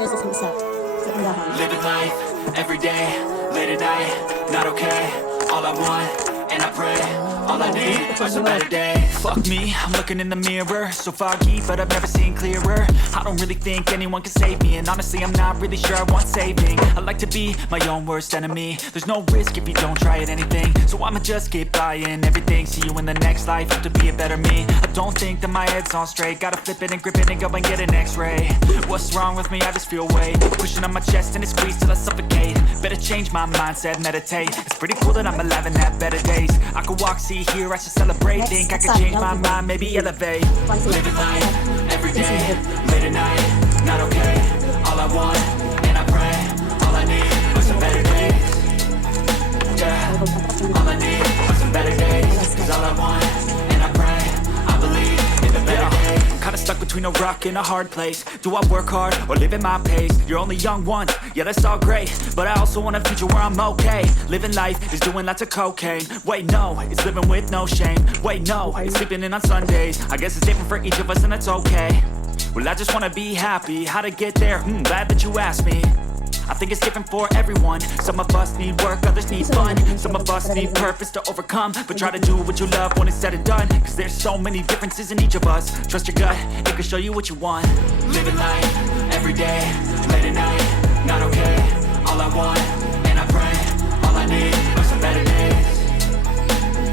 Living life, every day, late at night, not okay. All I want, and I pray, all I need are some better days. Fuck me, I'm looking in the mirror, so foggy, but I've never seen clearer. I don't really think anyone can save me, and honestly I'm not really sure I want saving. I like to be my own worst enemy. There's no risk if you don't try at anything, so I'ma just keep buying everything. See you in the next life, have to be a better me. I don't think that my head's on straight, gotta flip it and grip it and go and get an x-ray. What's wrong with me? I just feel weight pushing on my chest and it squeezes till I suffocate. Better change my mindset, meditate. It's pretty cool that I'm alive and have better days. I could walk, see, hear, I should celebrate. Think I could change my mind, maybe elevate. Living life, every day, late at night, not okay. All I want, and I pray, all I need are some better days. Yeah, all I need are some better days. Cause all I want, and I pray, I believe in the better days. Kinda stuck between a rock and a hard place. Do I work hard or live at my pace? You're only young once, yeah that's all great, but I also want a future where I'm okay. Living life is doing lots of cocaine. Wait no, it's living with no shame. Wait no, it's sleeping in on Sundays. I guess it's different for each of us and that's okay. Well I just wanna be happy, how to get there? Glad that you asked me. I think it's different for everyone. Some of us need work, others need fun. Some of us need purpose to overcome. But try to do what you love when it's said and done. Cause there's so many differences in each of us. Trust your gut, it can show you what you want. Living life, every day, late at night, not okay. All I want, and I pray, all I need are some better days.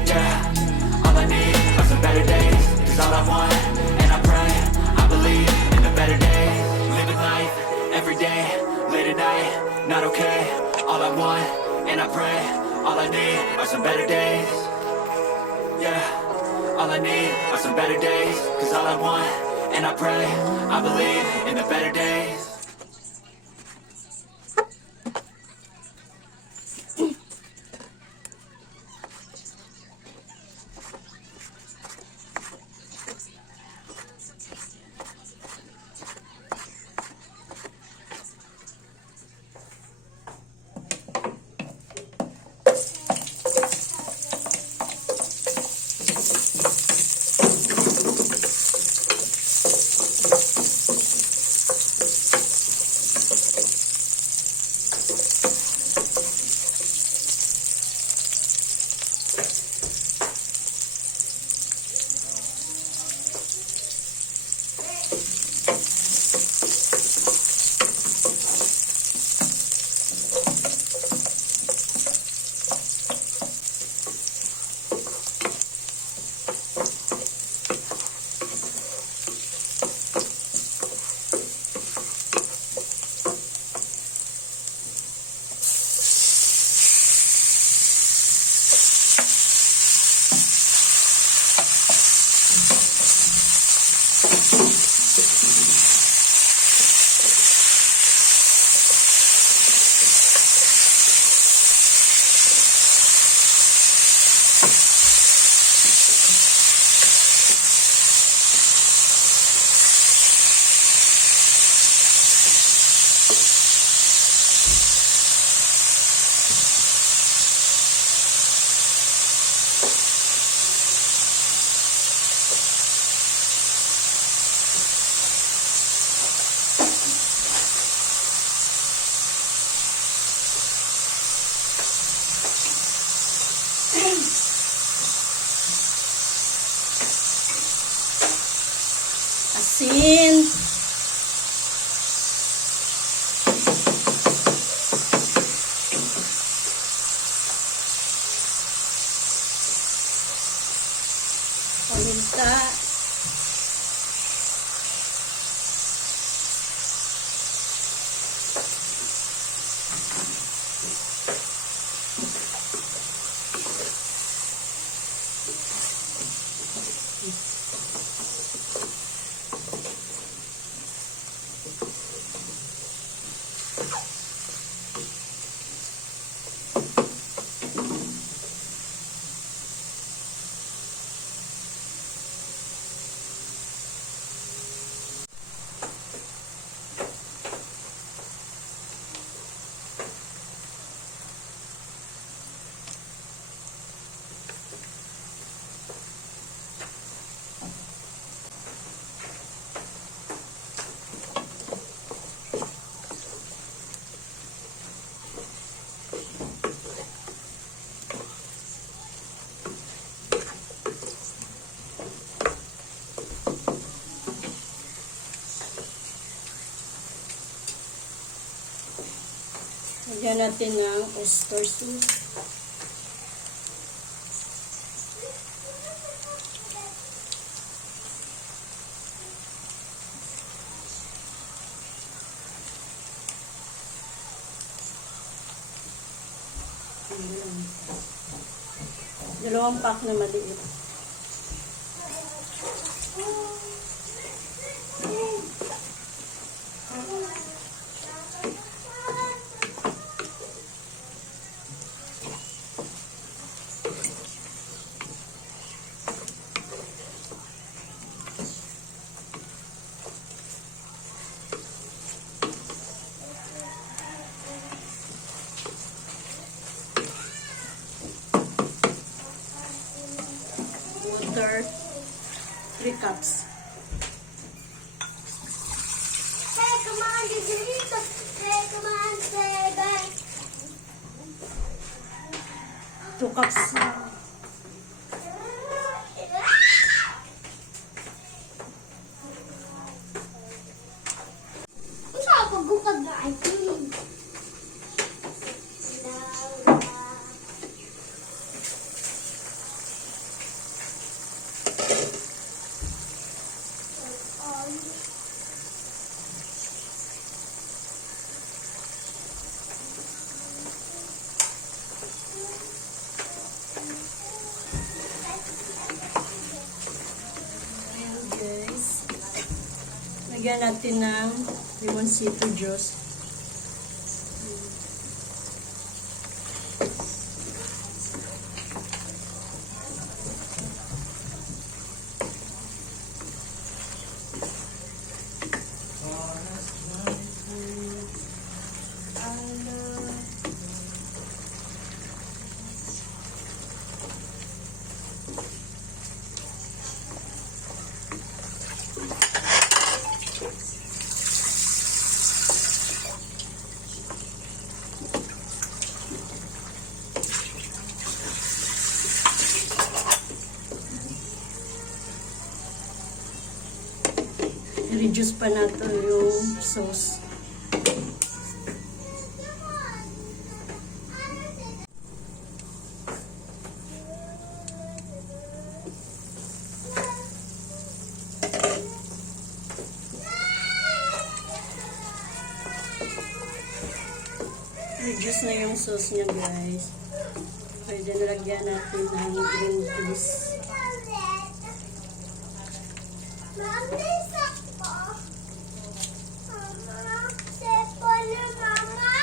Yeah, all I need are some better days. Cause all I want, and I pray, I believe in the better days. Living life, every day, late at night, not okay. All I want, and I pray, all I need are some better days. Yeah, all I need are some better days. Cause all I want, and I pray, I believe in the better days. Asin. Paminta. Lagyan natin ng oyster sauce. Dalawang pack na maliit. Water, 3 cups. Hey, come on, did you eat the... Hey, come on, say bye. 2 cups. Ikaw, pagukag na ay clean. Ayan guys. Lagyan natin ng limonsito juice. I-reduce pa natin yung sauce. Reduce na yung sauce niya guys. Pwede nalagyan natin ng green peas. Mami, sakto. Mama, sepolo, mama.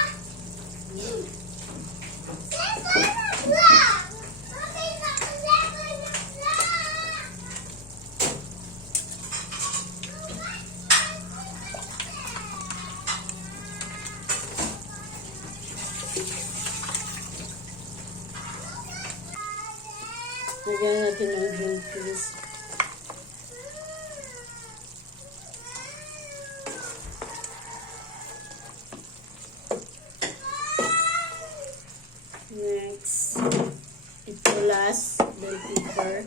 Sepolo vlog. Mami, sepolo vlog. Lagyan natin ng green peas. Next, ito last, bell pepper.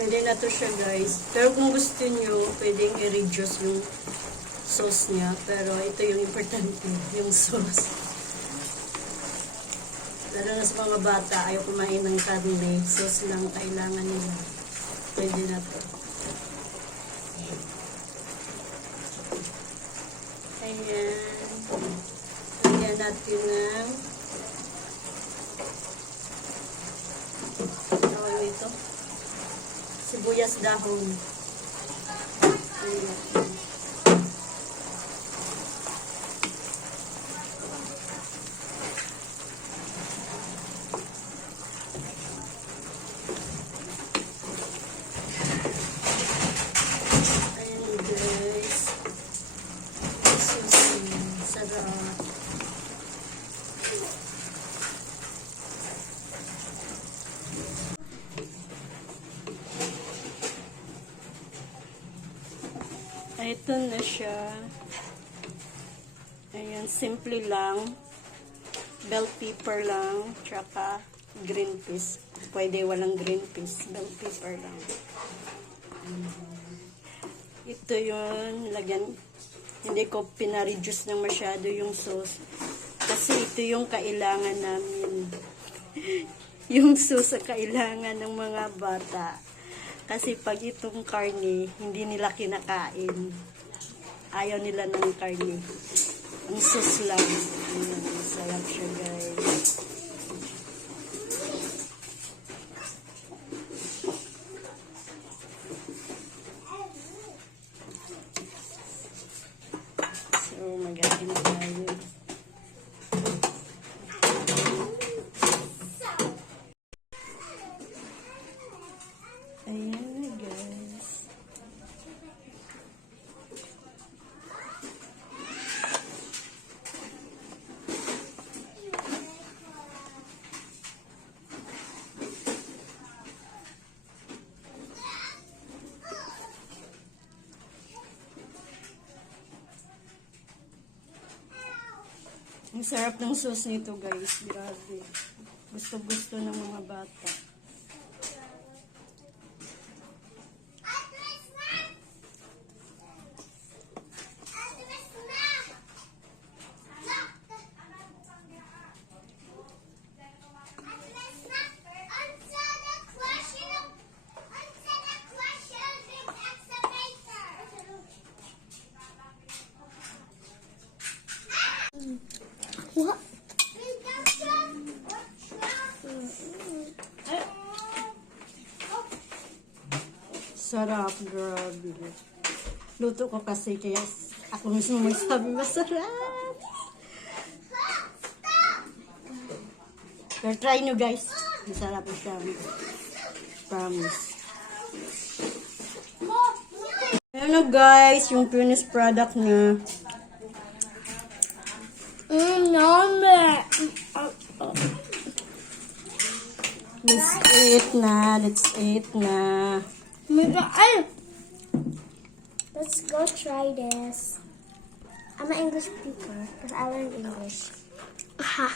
Pwede na to siya guys. Pero kung gusto nyo, pwedeng i-reduce yung sauce niya. Pero ito yung importante, yung sauce. Lalo na sa mga bata, ayaw kumain ng karne. Sauce lang kailangan nila. Pwede na to. Ayan. Lagyan natin ng sibuyas dahon. Ayan guys. Sarap. Ito na siya. Ayan, simple lang. Bell pepper lang, tsaka green peas. Pwede walang green peas, bell pepper lang. Ito yun, lagyan. Hindi ko pinareduce ng masyado yung sauce. Kasi ito yung kailangan namin. Yung sauce sa kailangan ng mga bata. Kasi pag itong karne, hindi nila kinakain. Ayaw nila ng karne. Ang sauce lang. Ayan, sarap siya guys. So, mag-ain na tayo. Ayan na guys. Ang sarap ng sauce nito guys. Grabe. Gusto-gusto ng mga bata. What? Sarap, grabe. Luto ko kasi kaya ako mismo magsabi masarap. Pero try nyo guys. Masarap siya. Promise. Ayan na guys, yung finished product na. Yummy. Let's eat na. Let's eat na. Let's go try this. I'm an English speaker because I learned English. Aha.